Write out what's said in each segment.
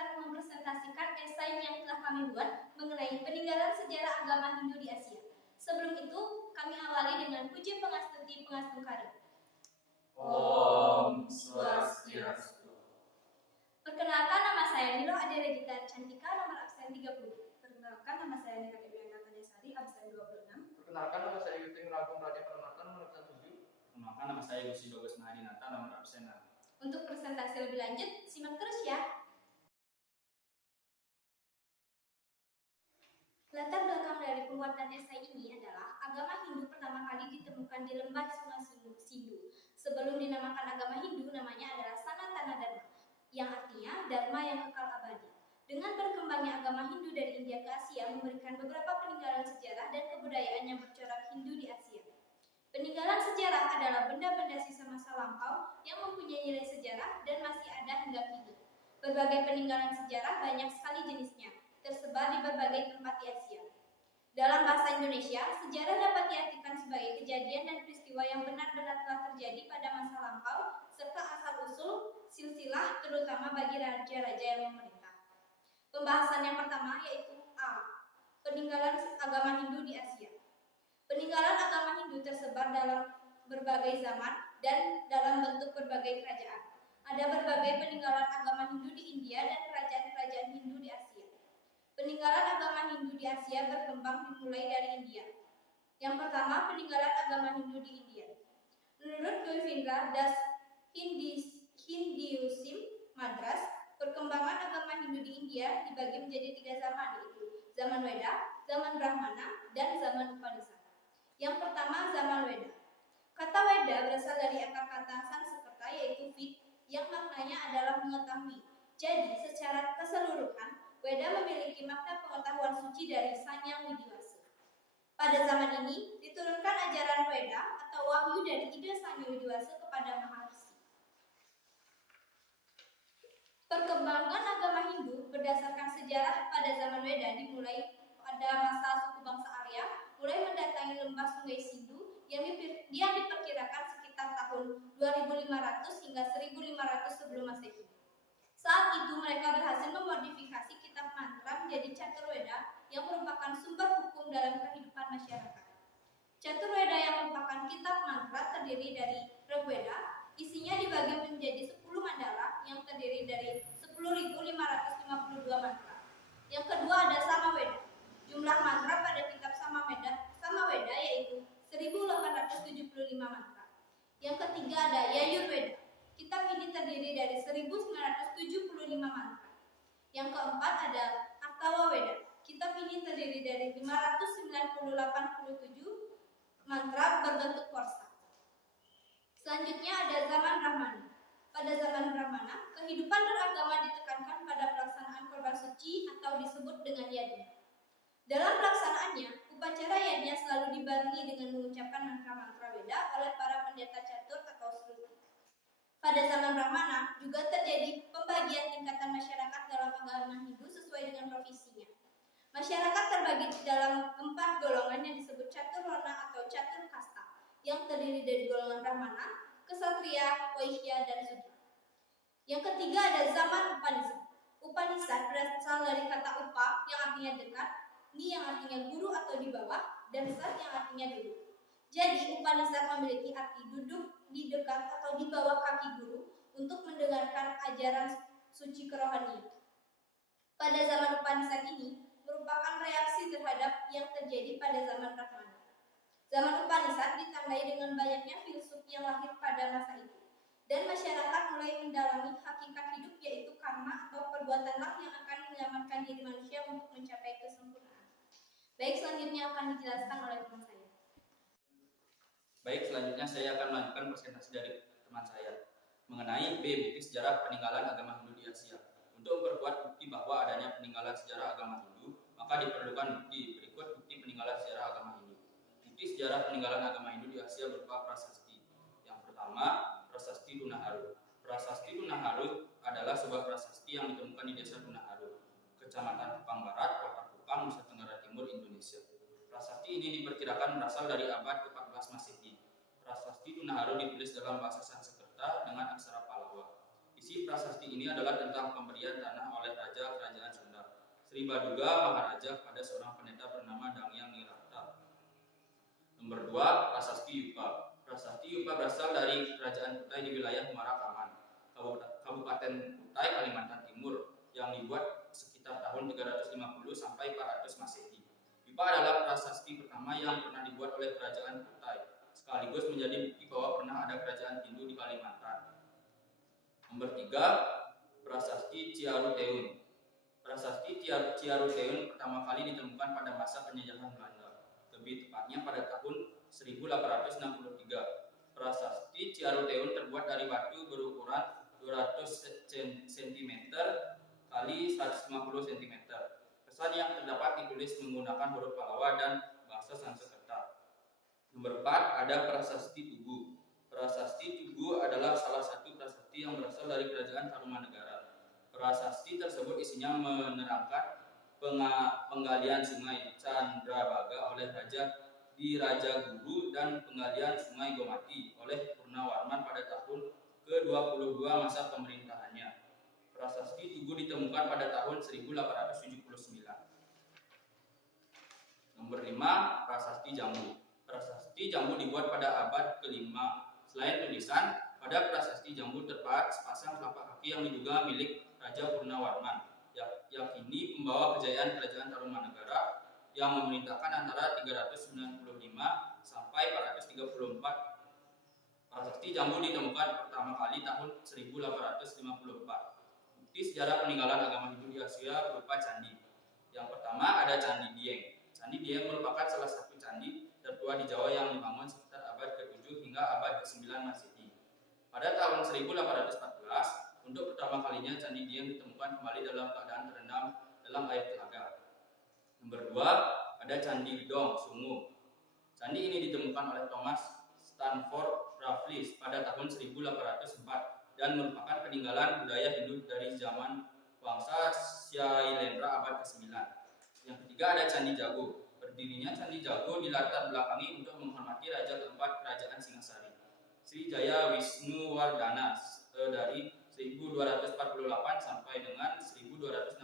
akan mempresentasikan esai yang telah kami buat mengenai peninggalan sejarah agama Hindu di Asia. Sebelum itu, kami awali dengan puji pengastuti Pengastungkari. Om Swastiastu. Perkenalkan, nama saya Nilo Ade Regita Cantika, nomor absen 30. Perkenalkan, nama saya Nira Dewiana Tanyasari, absen 26. Perkenalkan, nama saya Yuting Ragung Raja Paramata, nomor absen 7. Perkenalkan, nama saya Gusti Bagus Mahadinata, nomor absen 6. Untuk presentasi lebih lanjut, simak terus ya. Latar belakang dari pembuatan esai ini adalah agama Hindu pertama kali ditemukan di lembah Sungai Sindu. Sebelum dinamakan agama Hindu, namanya adalah Sanatana Dharma, yang artinya Dharma yang kekal abadi. Dengan berkembangnya agama Hindu dari India ke Asia memberikan beberapa peninggalan sejarah dan kebudayaan yang bercorak Hindu di Asia. Peninggalan sejarah adalah benda-benda sisa masa lampau yang mempunyai nilai sejarah dan masih ada hingga kini. Berbagai peninggalan sejarah banyak sekali jenisnya, tersebar di berbagai tempat di Asia. Dalam bahasa Indonesia, sejarah dapat diartikan sebagai kejadian dan peristiwa yang benar-benar telah terjadi pada masa lampau serta asal-usul silsilah terutama bagi raja-raja yang memerintah. Pembahasan yang pertama yaitu A. Peninggalan agama Hindu di Asia. Peninggalan agama Hindu tersebar dalam berbagai zaman dan dalam bentuk berbagai kerajaan. Ada berbagai peninggalan agama Hindu di India dan kerajaan-kerajaan Hindu di Asia. Peninggalan agama Hindu di Asia berkembang dimulai dari India. Yang pertama, peninggalan agama Hindu di India. Menurut Devendra Das Hinduism Madras, perkembangan agama Hindu di India dibagi menjadi 3 zaman, yaitu zaman Weda, zaman Brahmana, dan zaman Upanishad. Yang pertama, zaman Weda. Kata Weda berasal dari akar kata Sanskerta yaitu Ved, yang maknanya adalah mengetahui. Jadi, secara keseluruhan, Weda memiliki makna pengetahuan suci dari Sang Yang Widiwasa. Pada zaman ini, diturunkan ajaran Weda atau wahyu dari ide Sang Yang Widiwasa kepada Maharshi. Perkembangan agama Hindu berdasarkan sejarah pada zaman Weda dimulai pada masa suku bangsa Arya mulai mendatangi lembah Sungai Sindu yang diperkirakan sekitar tahun 2500 hingga 1500 sebelum Masehi. Saat itu mereka berhasil memodifikasi kitab mantra menjadi Caturveda yang merupakan sumber hukum dalam kehidupan masyarakat. Caturveda yang merupakan kitab mantra terdiri dari Rigveda, isinya dibagi menjadi 10 mandala yang terdiri dari 10.552 mantra. Yang kedua ada Samaveda. Jumlah mantra pada kitab Samaveda yaitu 1875 mantra. Yang ketiga ada Yajurveda. Kitab ini terdiri dari 1975 mantra. Yang keempat ada Atharvaveda. Kitab ini terdiri dari 587 mantra berbentuk korsa. Selanjutnya ada zaman Brahmana. Pada zaman Brahmana, kehidupan beragama ditekankan pada pelaksanaan korban suci atau disebut dengan yajna. Dalam pelaksanaannya, upacara yajna selalu dibarengi dengan mengucapkan mantra-mantra Weda oleh para pendeta catur atau sruti. Pada zaman Brahmana juga terjadi pembagian tingkatan masyarakat dalam agama Hindu sesuai dengan profesinya. Masyarakat terbagi dalam 4 golongan yang disebut Caturwarna atau Catur Kasta, yang terdiri dari golongan Brahmana, Ksatria, Vaishya, dan Sudra. Yang ketiga ada zaman Upanishad. Upanishad berasal dari kata upa yang artinya dekat, ni yang artinya guru atau di bawah, dan sat yang artinya duduk. Jadi Upanishad memiliki arti duduk di dekat atau di bawah kaki guru untuk mendengarkan ajaran suci kerohanian. Pada zaman Upanishad ini merupakan reaksi terhadap yang terjadi pada zaman Brahmana. Zaman Upanishad ditandai dengan banyaknya filsuf yang lahir pada masa itu. Dan masyarakat mulai mendalami hakikat hidup yaitu karma atau perbuatanlah yang akan menyelamatkan diri manusia untuk mencapai kesempurnaan. Baik, selanjutnya akan dijelaskan oleh teman saya. Baik, selanjutnya saya akan melanjutkan presentasi dari teman saya mengenai B. Bukti sejarah peninggalan agama Hindu di Asia. Untuk memperkuat bukti bahwa adanya peninggalan sejarah agama Hindu, maka diperlukan bukti. Berikut bukti peninggalan sejarah agama Hindu. Bukti sejarah peninggalan agama Hindu di Asia berupa prasasti. Yang pertama, Prasasti Dunaharu. Prasasti Dunaharu adalah sebuah prasasti yang ditemukan di desa Dunaharu, Kecamatan Kupang Barat, Kota Kupang, Nusa Tenggara Timur, Indonesia. Prasasti ini diperkirakan berasal dari abad ke-14 Masehi. Prasasti Dunaharu ditulis dalam bahasa Sanskerta dengan aksara Pallawa. Isi Isi prasasti ini adalah tentang pemberian tanah oleh Raja Kerajaan Sunda, Sri Baduga Maharaja kepada seorang pendeta bernama Dangyang Nirata. Nomor 2, Prasasti Yupa. Prasasti Yupa berasal dari Kerajaan Kutai di wilayah Muara Kaman, Kabupaten Kutai, Kalimantan Timur, yang dibuat sekitar tahun 350 sampai 400 Masehi. Yupa adalah prasasti pertama yang pernah dibuat oleh Kerajaan Kutai, sekaligus menjadi bukti bahwa pernah ada kerajaan Hindu di Kalimantan. Nomor 3, Prasasti Ciaruteun. Prasasti Ciaruteun pertama kali ditemukan pada masa penjajahan Belanda, lebih tepatnya pada tahun 1863. Prasasti Ciaruteun terbuat dari batu berukuran 200 cm kali 150 cm. Pesan yang terdapat ditulis menggunakan huruf Pallawa dan bahasa Sanskerta. Nomor 4, ada Prasasti Tugu. Prasasti Tugu adalah salah satu prasasti yang berasal dari Kerajaan Tarumanegara. Prasasti tersebut isinya menerangkan penggalian sungai Candrabaga oleh Raja di Raja Guru dan penggalian sungai Gomati oleh Purnawarman pada tahun ke-22 masa pemerintahannya. Prasasti Tugu ditemukan pada tahun 1879. Nomor 5, Prasasti Jambu. Prasasti Jambu dibuat pada abad ke-5. Selain tulisan, pada prasasti Jambu terpahat sepasang telapak kaki yang diduga milik Raja Purnawarman, yang kini pembawa kejayaan Kerajaan Tarumanegara yang memerintahkan antara 395 sampai 434. Prasasti Jambu ditemukan pertama kali tahun 1854. Bukti sejarah peninggalan agama Hindu di Asia berupa candi. Yang pertama ada Candi Dieng. Candi Dieng merupakan salah satu candi tertua di Jawa yang dibangun sekitar abad ke-7 hingga abad ke-9 Masehi. Pada tahun 1814, untuk pertama kalinya Candi Dieng ditemukan kembali dalam keadaan terendam dalam air telaga. Nomor 2, ada Candi Widong, Sungu. Candi ini ditemukan oleh Thomas Stanford Raffles pada tahun 1804 dan merupakan peninggalan budaya Hindu dari zaman bangsa Syailendra abad ke-9. Yang ketiga ada Candi Jago. Berdirinya Candi Jago dilatar belakangi untuk menghormati Raja keempat Kerajaan Singasari, Sri Jaya Wisnuwardana, dari 1248 sampai dengan 1268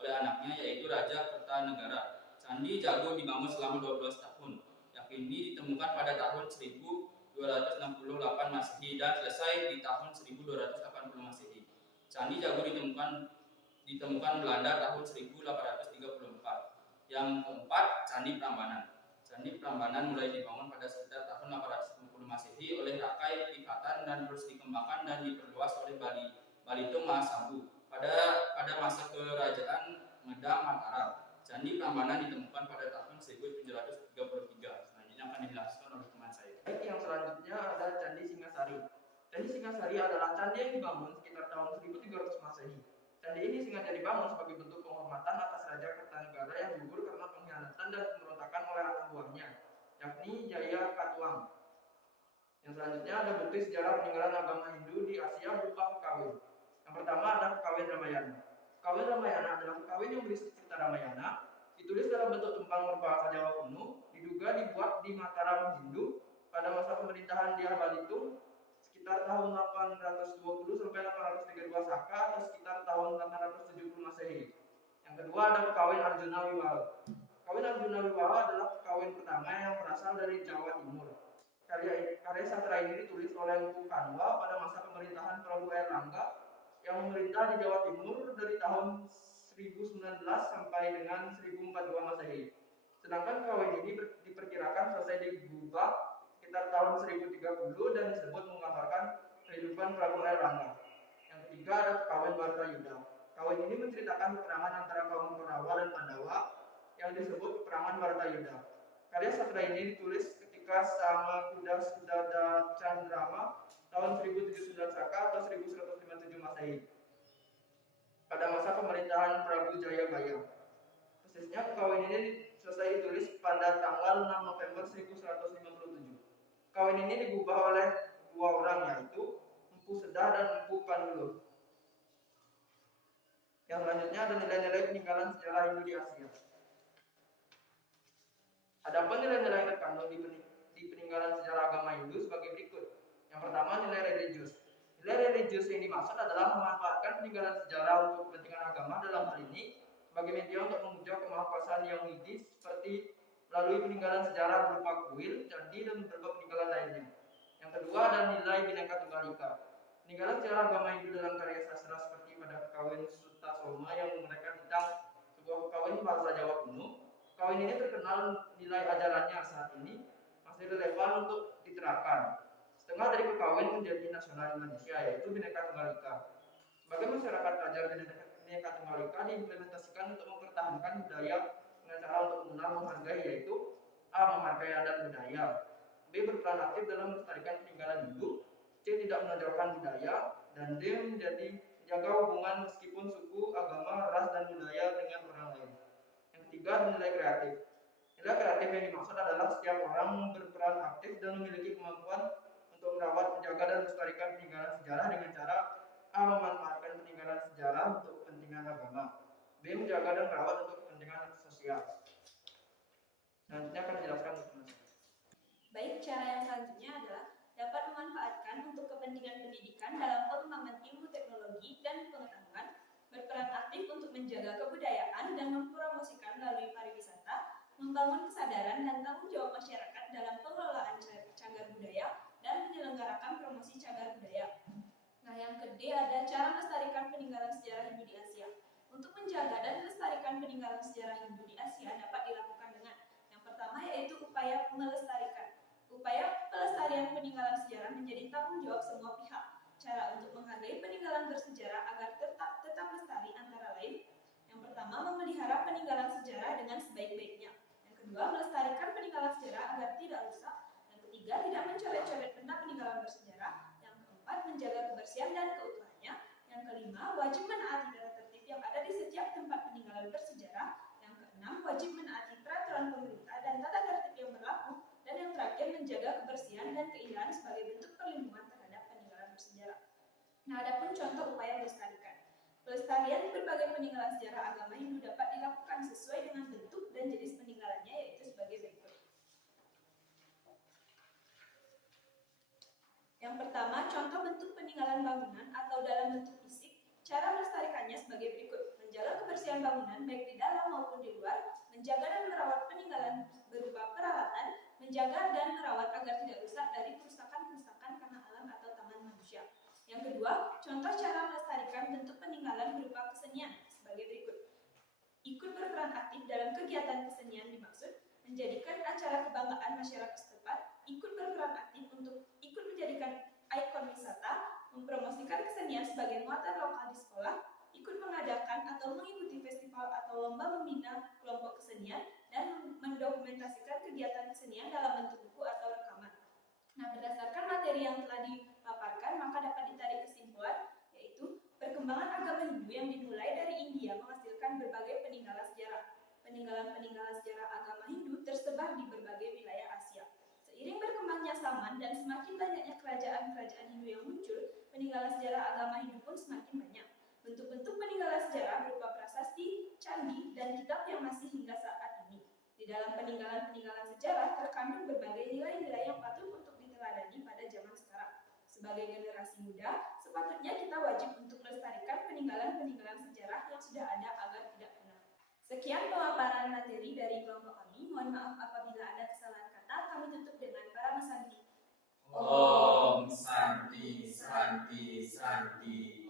oleh anaknya yaitu Raja Kertanegara. Candi Jago dibangun selama 12 tahun, yang kini ditemukan pada tahun 1268 Masehi dan selesai di tahun 1280 Masehi. Candi Jago ditemukan Belanda tahun 1834. Yang keempat, Candi Prambanan. Candi Prambanan mulai dibangun pada sekitar tahun 850 Masehi oleh Rakai Pikatan dan terus dikembangkan dan diperluas oleh Balitung Mahasabu pada masa kerajaan Medang Mataram. Candi Prambanan ditemukan pada tahun 1733. Selanjutnya akan dijelaskan oleh teman saya. Baik, yang selanjutnya ada Candi Singasari. Candi Singasari adalah candi yang dibangun sekitar tahun 1300 Masehi. Candi ini sengaja dibangun sebagai bentuk penghormatan atas Raja Kertanegara yang gugur karena pengkhianatan dan pemberontakan oleh anak buahnya, yakni Jaya Katuang. Yang selanjutnya ada bukti sejarah peninggalan agama Hindu di Asia berupa kekawin. Yang pertama ada kekawin Ramayana. Kekawin Ramayana adalah kekawin yang berisi cerita Ramayana, ditulis dalam bentuk tumpang berbahasa Jawa kuno, diduga dibuat di Mataram Hindu pada masa pemerintahan Dyah Balitung sekitar tahun 820 sampai 832 Saka atau sekitar tahun 870 Masehi. Yang kedua ada kekawin Arjuna Wiwaha. Kekawin Arjuna Wiwaha adalah kekawin pertama yang berasal dari Jawa Timur. Karya sastra ini ditulis oleh Empu Kanwa pada masa pemerintahan Prabu Airlangga yang memerintah di Jawa Timur dari tahun 1019 sampai dengan 1042 Masehi. Sedangkan kekawin ini diperkirakan selesai digubah sekitar tahun 1030 dan disebut menggambarkan kehidupan Prabu Airlangga. Yang ketiga ada kekawin Bharatayuddha. Kawin ini menceritakan peperangan antara kaum Korawa dan Pandawa yang disebut peperangan Bharatayuddha. Karya sastra ini ditulis ketika Samakuda Sudada Chandrama tahun 1079 Saka atau 1157 Masehi pada masa pemerintahan Prabu Jayabaya. Persisnya kawin ini selesai ditulis pada tanggal 6 November 1157. Kawin ini digubah oleh dua orang yaitu Empu Sedah dan Empu Pandulur. Yang selanjutnya ada nilai-nilai peninggalan sejarah Hindu di Asia. Adapun nilai-nilai yang terkandung di peninggalan sejarah agama Hindu sebagai berikut. Yang pertama, nilai religius. Nilai religius yang dimaksud adalah memanfaatkan peninggalan sejarah untuk kepentingan agama, dalam hal ini sebagai media untuk memuja kemahakuasaan yang Yahudi seperti melalui peninggalan sejarah berupa kuil, candi, dan beberapa peninggalan lainnya. Yang kedua ada nilai Bhinneka Tunggal Ika. Peninggalan sejarah agama Hindu dalam karya sastra seperti pada kawin Sutta Soma yang menguraikan tentang sebuah kawin bahasa Jawa kuno. Kawin ini terkenal nilai ajarannya saat ini masih relevan untuk diterapkan. Setengah dari kekawin menjadi nasional Indonesia, yaitu Bhinneka Tunggal Ika. Sebagai masyarakat pelajar, Bhinneka Tunggal Ika diimplementasikan untuk mempertahankan budaya dengan cara untuk mengenal, menghargai, yaitu A. Menghargai adat budaya, B. Berperan aktif dalam melestarikan peninggalan Hindu, C. Tidak menonjolkan budaya, dan D. menjaga hubungan meskipun suku, agama, ras, dan budaya dengan orang lain. Yang ketiga, nilai kreatif. Nilai kreatif yang dimaksud adalah setiap orang berperan aktif dan memiliki kemampuan untuk merawat, menjaga, dan melestarikan peninggalan sejarah dengan cara A. Memanfaatkan peninggalan sejarah untuk kepentingan agama, B. Menjaga dan merawat untuk kepentingan sosial. Selanjutnya akan dijelaskan teman-teman. Baik, cara yang selanjutnya adalah dapat memanfaatkan untuk kepentingan pendidikan dalam pengembangan ilmu teknologi dan pengetahuan, berperan aktif untuk menjaga kebudayaan dan mempromosikan melalui pariwisata, membangun kesadaran dan tanggung jawab masyarakat dalam pengelolaan cagar budaya, dan menyelenggarakan promosi cagar budaya. Nah, yang kedua ada cara melestarikan peninggalan sejarah Hindu di Asia. Untuk menjaga dan melestarikan peninggalan sejarah Hindu di Asia dapat dilakukan dengan yang pertama yaitu upaya melestarikan. Upaya pelestarian peninggalan sejarah menjadi tanggung jawab semua pihak. Cara untuk menghargai peninggalan bersejarah agar tetap lestari antara lain. Yang pertama, memelihara peninggalan sejarah dengan sebaik-baiknya. Yang kedua, melestarikan peninggalan sejarah agar tidak rusak. Yang ketiga, tidak mencoret-coret benda peninggalan bersejarah. Yang keempat, menjaga kebersihan dan keutuhannya. Yang kelima, wajib menaati tata tertib yang ada di setiap tempat peninggalan bersejarah. Yang keenam, wajib menaati peraturan pemerintah dan tata tertib yang berlaku. Dan yang terakhir, menjaga kebersihan dan keindahan sebagai bentuk perlindungan terhadap peninggalan bersejarah. Nah, adapun contoh upaya melestarikan. Pelestarian berbagai peninggalan sejarah agama Hindu dapat dilakukan sesuai dengan bentuk dan jenis peninggalannya, yaitu sebagai berikut. Yang pertama, contoh bentuk peninggalan bangunan atau dalam bentuk fisik. Cara melestarikannya sebagai berikut. Menjaga kebersihan bangunan baik di dalam maupun di luar, menjaga dan merawat peninggalan berupa peralatan, menjaga dan merawat agar tidak rusak dari kerusakan-kerusakan karena alam atau taman manusia. Yang kedua, contoh cara melestarikan bentuk peninggalan berupa kesenian sebagai berikut. Ikut berperan aktif dalam kegiatan kesenian dimaksud menjadikan acara kebanggaan masyarakat setempat, ikut berperan aktif untuk ikut menjadikan ikon wisata, mempromosikan kesenian sebagai muatan lokal di sekolah, ikut mengadakan atau mengikuti festival atau lomba membina kelompok kesenian, dan mendokumentasikan kegiatan kesenian dalam bentuk buku atau rekaman. Nah, berdasarkan materi yang telah dipaparkan, maka dapat ditarik kesimpulan, yaitu perkembangan agama Hindu yang dimulai dari India menghasilkan berbagai peninggalan sejarah. Peninggalan-peninggalan sejarah agama Hindu tersebar di berbagai wilayah Asia. Seiring berkembangnya zaman dan semakin banyaknya kerajaan-kerajaan Hindu yang muncul, peninggalan sejarah agama Hindu pun semakin banyak. Bentuk-bentuk peninggalan sejarah berupa prasasti, candi, dan kitab yang masih hingga saat ini. Di dalam peninggalan-peninggalan sejarah terkandung berbagai nilai-nilai yang patut untuk diteladani pada zaman sekarang. Sebagai generasi muda, sepatutnya kita wajib untuk melestarikan peninggalan-peninggalan sejarah yang sudah ada agar tidak punah. Sekian pemaparan materi dari kelompok kami. Mohon maaf apabila ada kesalahan kata. Kami tutup dengan para Santi. Om Santi Santi Santi.